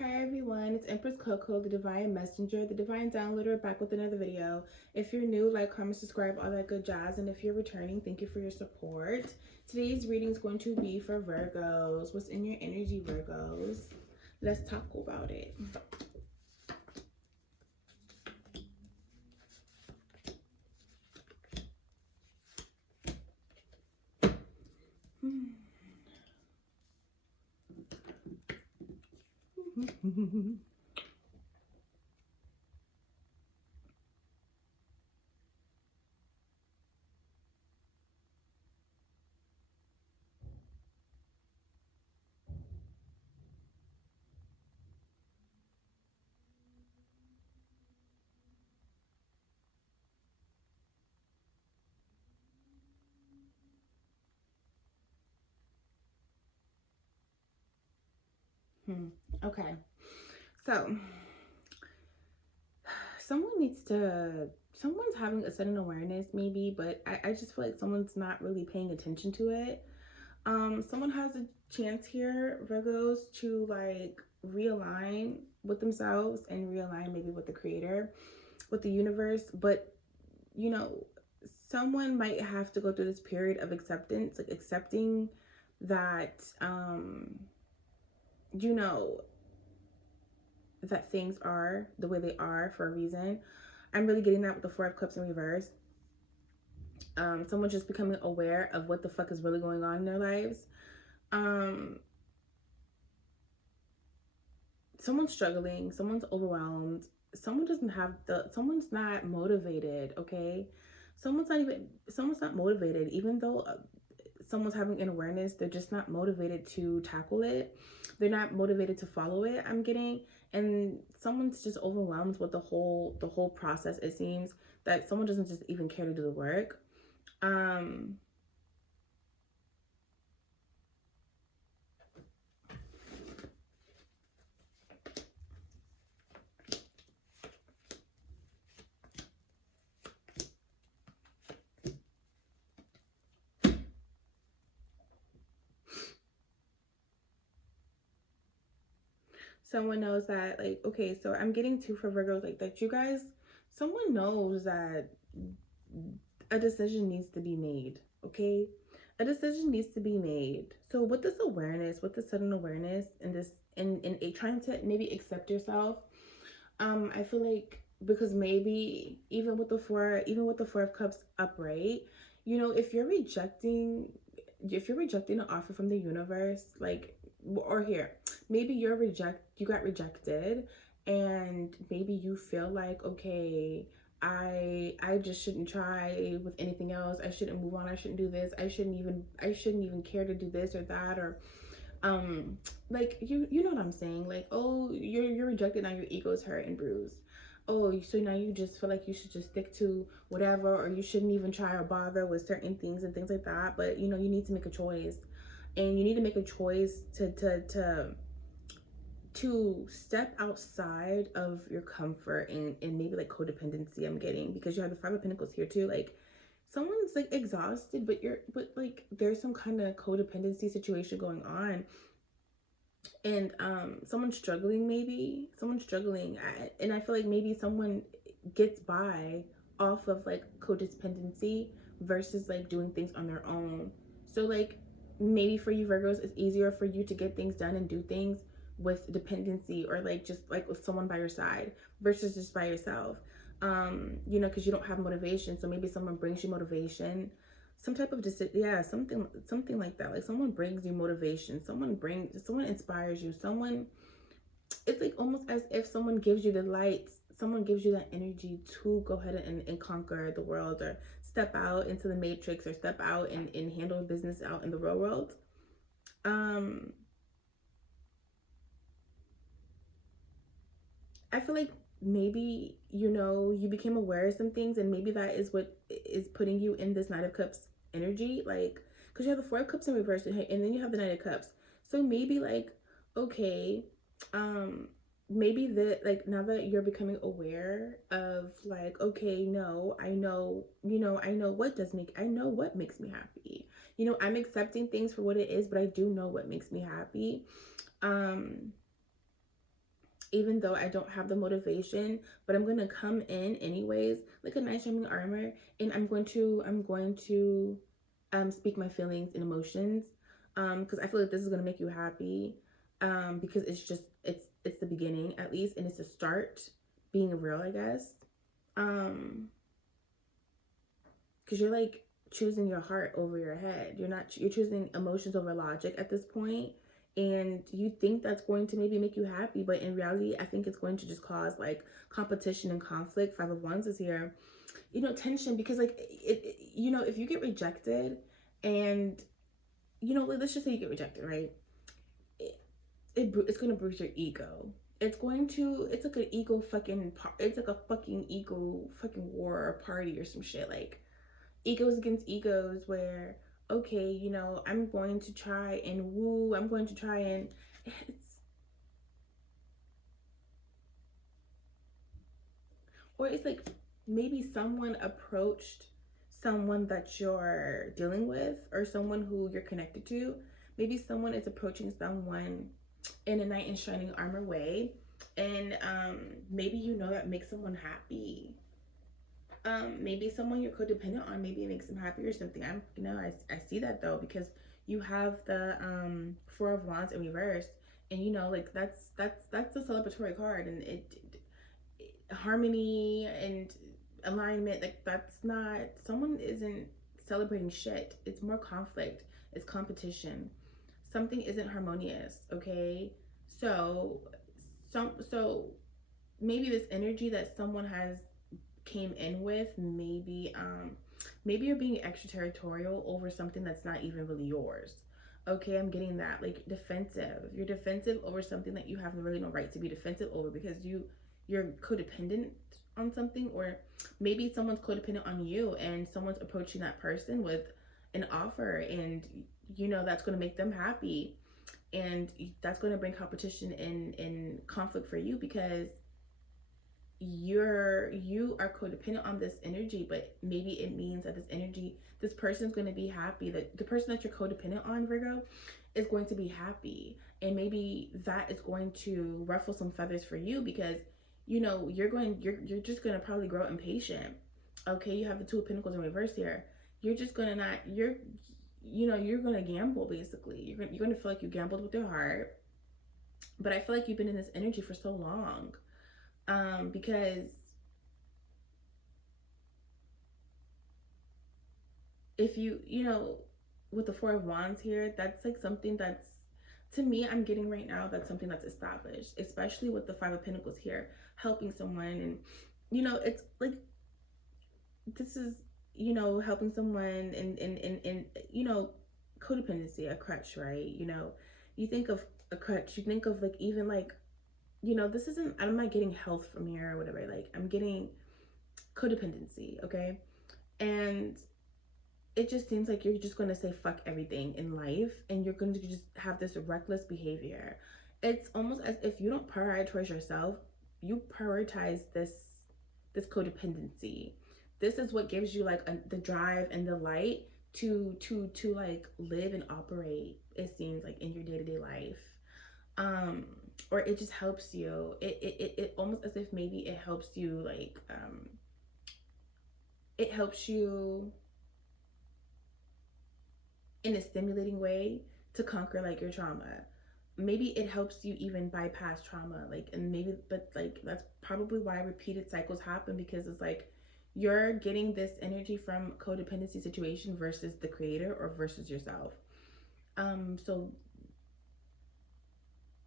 Hi everyone, it's Empress Coco, the Divine Messenger, the Divine Downloader, back with another video. If you're new, like, comment, subscribe, all that good jazz. And if you're returning, thank you for your support. Today's reading is going to be for Virgos. What's in your energy, Virgos? Let's talk about it. Okay, so someone's having a sudden awareness maybe, but I just feel like someone's not really paying attention to it. Someone has a chance here, Virgos, to like realign with themselves and realign maybe with the creator, with the universe. But you know, someone might have to go through this period of acceptance, like accepting that you know that things are the way they are for a reason. I'm really getting that with the Four of Cups in reverse. Someone just becoming aware of what the fuck is really going on in their lives. Someone's struggling, someone's overwhelmed, someone's not motivated, okay? Someone's not motivated, even though someone's having an awareness, they're just not motivated to tackle it. They're not motivated to follow it, I'm getting. And someone's just overwhelmed with the whole process. It seems that someone doesn't just even care to do the work. Someone knows that, like, okay, so I'm getting two for Virgos, like, that you guys, someone knows that a decision needs to be made, okay? A decision needs to be made. So with this awareness, with the sudden awareness, and this, and trying to maybe accept yourself, I feel like, because maybe even with the Four of Cups upright, you know, if you're rejecting an offer from the universe, like, or here, maybe you got rejected, and maybe you feel like, okay, I just shouldn't try with anything else. I shouldn't move on. I shouldn't do this. I shouldn't even care to do this or that, or like, you know what I'm saying? Like, oh, you're rejected, now your ego's hurt and bruised. Oh, so now you just feel like you should just stick to whatever, or you shouldn't even try or bother with certain things and things like that. But you know, you need to make a choice, and you need to make a choice to step outside of your comfort, and maybe like codependency, I'm getting, because you have the Five of Pentacles here too. Like, someone's like exhausted, but like there's some kind of codependency situation going on, and someone's struggling, and I feel like maybe someone gets by off of like codependency versus like doing things on their own. So like, maybe for you Virgos, it's easier for you to get things done and do things with dependency, or like just like with someone by your side versus just by yourself. You know, because you don't have motivation, so maybe someone brings you motivation, some type of something like that. Like, someone brings you motivation, someone inspires you, someone, it's like almost as if someone gives you the light, someone gives you that energy to go ahead and conquer the world, or step out into the matrix, or step out and handle business out in the real world. I feel like maybe, you know, you became aware of some things, and maybe that is what is putting you in this Knight of Cups energy. Like, because you have the Four of Cups in reverse, and then you have the Knight of Cups. So maybe like, okay, maybe that, like, now that you're becoming aware of, like, okay, no, I know, you know, I know what makes me happy. You know, I'm accepting things for what it is, but I do know what makes me happy. even though I don't have the motivation, but I'm gonna come in anyways, like a nice shining armor, and I'm going to speak my feelings and emotions, because I feel like this is gonna make you happy, because it's the beginning at least, and it's a start being real, I guess, because you're like choosing your heart over your head. You're choosing emotions over logic at this point, and you think that's going to maybe make you happy, but in reality I think it's going to just cause like competition and conflict. Five of Wands is here, tension, because like if you get rejected, and let's just say you get rejected, right? It's going to bruise your ego. It's like an ego fucking it's like a fucking ego fucking war or party or some shit, like egos against egos, where okay, I'm going to try and woo, I'm going to try and it's or it's like maybe someone approached someone that you're dealing with, or someone who you're connected to. Maybe someone is approaching someone in a knight in shining armor way, and maybe that makes someone happy. Maybe someone you're codependent on, maybe it makes them happy or something. I see that though, because you have the Four of Wands in reverse, and like that's a celebratory card, and harmony and alignment, like that's not, someone isn't celebrating shit. It's more conflict, it's competition, something isn't harmonious, okay? So so maybe this energy that someone has came in with, maybe you're being extraterritorial over something that's not even really yours. Okay, I'm getting that. Like defensive. You're defensive over something that you have really no right to be defensive over, because you're codependent on something, or maybe someone's codependent on you, and someone's approaching that person with an offer, and that's going to make them happy, and that's going to bring competition and conflict for you, because you are codependent on this energy, but maybe it means that this person's going to be happy, that the person that you're codependent on, Virgo, is going to be happy, and maybe that is going to ruffle some feathers for you, because you're just going to probably grow impatient. Okay, you have the Two of Pentacles in reverse here. You're just going to not you're going to gamble, basically. You're going to feel like you gambled with your heart, but I feel like you've been in this energy for so long, because if with the Four of Wands here, that's like something that's, to me, I'm getting right now, that's something that's established, especially with the Five of Pentacles here, helping someone, and it's like this is helping someone in codependency, a crutch, right? You think of a crutch, you think of like, even like, this isn't, I'm not getting health from here or whatever, like I'm getting codependency, okay? And it just seems like you're just going to say fuck everything in life, and you're going to just have this reckless behavior. It's almost as if you don't prioritize yourself, you prioritize this codependency. This is what gives you like the drive and the light to like live and operate, it seems like, in your day-to-day life. Or it just helps you, it almost as if maybe it helps you, like it helps you in a stimulating way to conquer like your trauma. Maybe it helps you even bypass trauma, like, and maybe, but like that's probably why repeated cycles happen, because it's like you're getting this energy from codependency situation versus the creator, or versus yourself. So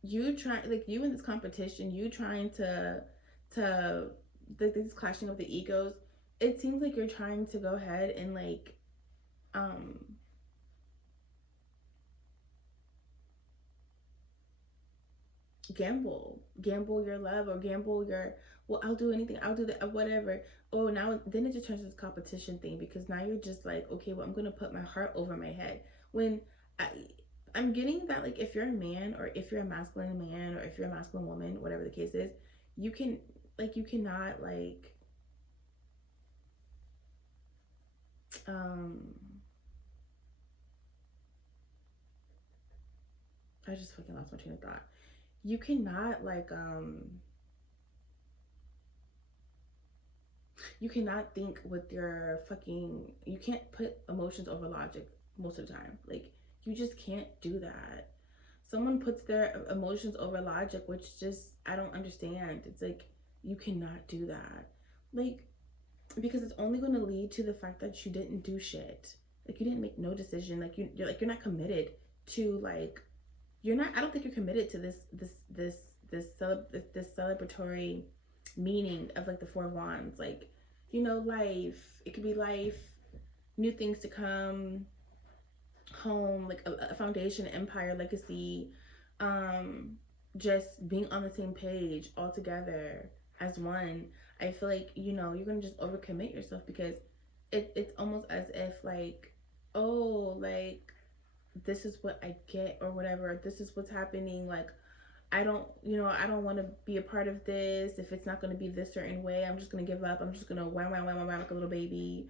you try, like, you in this competition, you trying to this clashing of the egos, it seems like you're trying to go ahead and like um gamble your love, or gamble your, well, I'll do anything, I'll do that, whatever. Oh, now then it just turns to this competition thing, because now you're just like, okay, well, I'm gonna put my heart over my head, when I, I'm getting that, like, if you're a man, or if you're a masculine man, or if you're a masculine woman, whatever the case is, you can, like, you cannot, like, um I just fucking lost my train of thought. you cannot like you cannot think with your fucking, you can't put emotions over logic most of the time. Like, you just can't do that. Someone puts their emotions over logic, which just, I don't understand. It's like, you cannot do that. Like, because it's only going to lead to the fact that you didn't do shit. Like, you didn't make no decision. Like, you're like, you're not committed to, like, you're not, I don't think you're committed to this celebratory meaning of like the Four of Wands. Like, you know, life, it could be life, new things to come, home, like a foundation, empire, legacy, um just being on the same page all together as one. I feel like, you know, you're gonna just overcommit yourself because it's almost as if like, oh, like, this is what I get or whatever, this is what's happening, like, I don't, you know, I don't want to be a part of this. If it's not going to be this certain way, I'm just going to give up. I'm just going to wham, wham, wham, wham, wham like a little baby.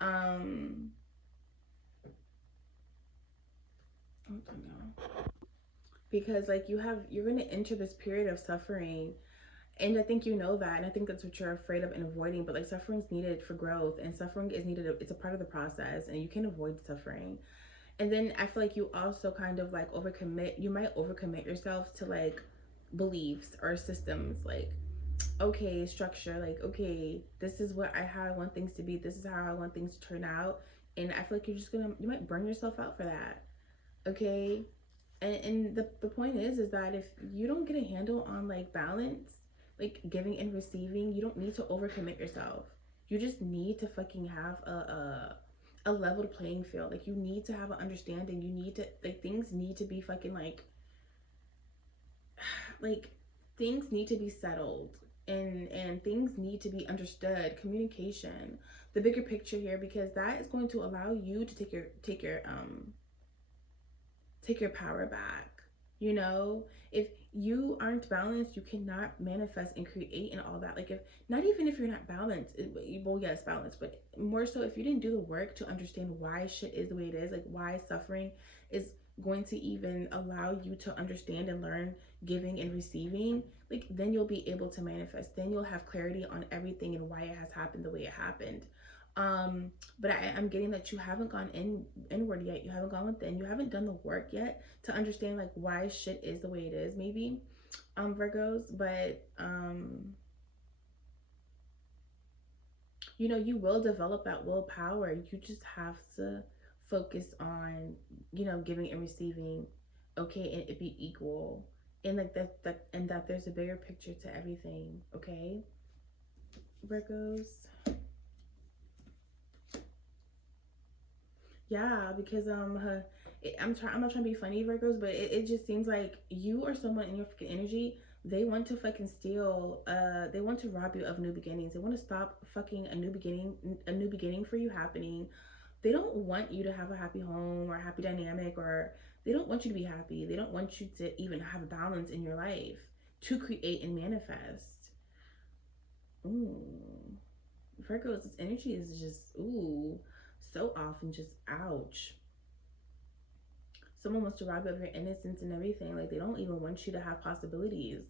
Um, I don't know. Because like you're going to enter this period of suffering, and I think you know that, and I think that's what you're afraid of and avoiding. But like, suffering's needed for growth, and suffering is needed. It's a part of the process, and you can avoid suffering. And then I feel like you also kind of like overcommit. You might overcommit yourself to like beliefs or systems, like, okay, structure, like, okay, this is what how I want things to be, this is how I want things to turn out. And I feel like you might burn yourself out for that. Okay. And the point is that if you don't get a handle on like balance, like giving and receiving, you don't need to overcommit yourself. You just need to fucking have a leveled playing field. Like, you need to have an understanding. You need to, like, things need to be fucking like things need to be settled, and things need to be understood, communication, the bigger picture here, because that is going to allow you to take your power back. You know, if you aren't balanced, you cannot manifest and create and all that. Like, if not, even if you're not balanced, well, yes, balance, but more so if you didn't do the work to understand why shit is the way it is, like why suffering is going to even allow you to understand and learn giving and receiving, like, then you'll be able to manifest. Then you'll have clarity on everything and why it has happened the way it happened. But I'm getting that you haven't gone inward yet. You haven't gone within. You haven't done the work yet to understand like why shit is the way it is, maybe, Virgos. But you know, you will develop that willpower. You just have to focus on, you know, giving and receiving, okay, and it be equal. And like and that there's a bigger picture to everything, okay, Virgos. Yeah, because I'm not trying to be funny, Virgos, but it just seems like you or someone in your fucking energy, they want to fucking steal, they want to rob you of new beginnings. They want to stop fucking a new beginning for you happening. They don't want you to have a happy home or a happy dynamic, or they don't want you to be happy. They don't want you to even have a balance in your life to create and manifest. Ooh. Virgos, this energy is just, ooh, so off and just ouch. Someone wants to rob you of your innocence and everything. Like, they don't even want you to have possibilities.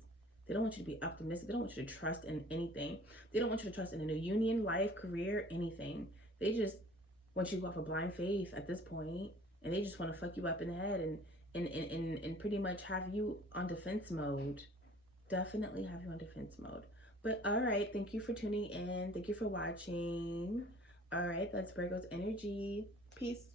They don't want you to be optimistic. They don't want you to trust in anything. They don't want you to trust in a new union, life, career, anything. They just want you to go off of blind faith at this point, and they just want to fuck you up in the head and pretty much have you on defense mode. Definitely have you on defense mode. But all right, thank you for tuning in. Thank you for watching. All right, that's Virgo's energy. Peace.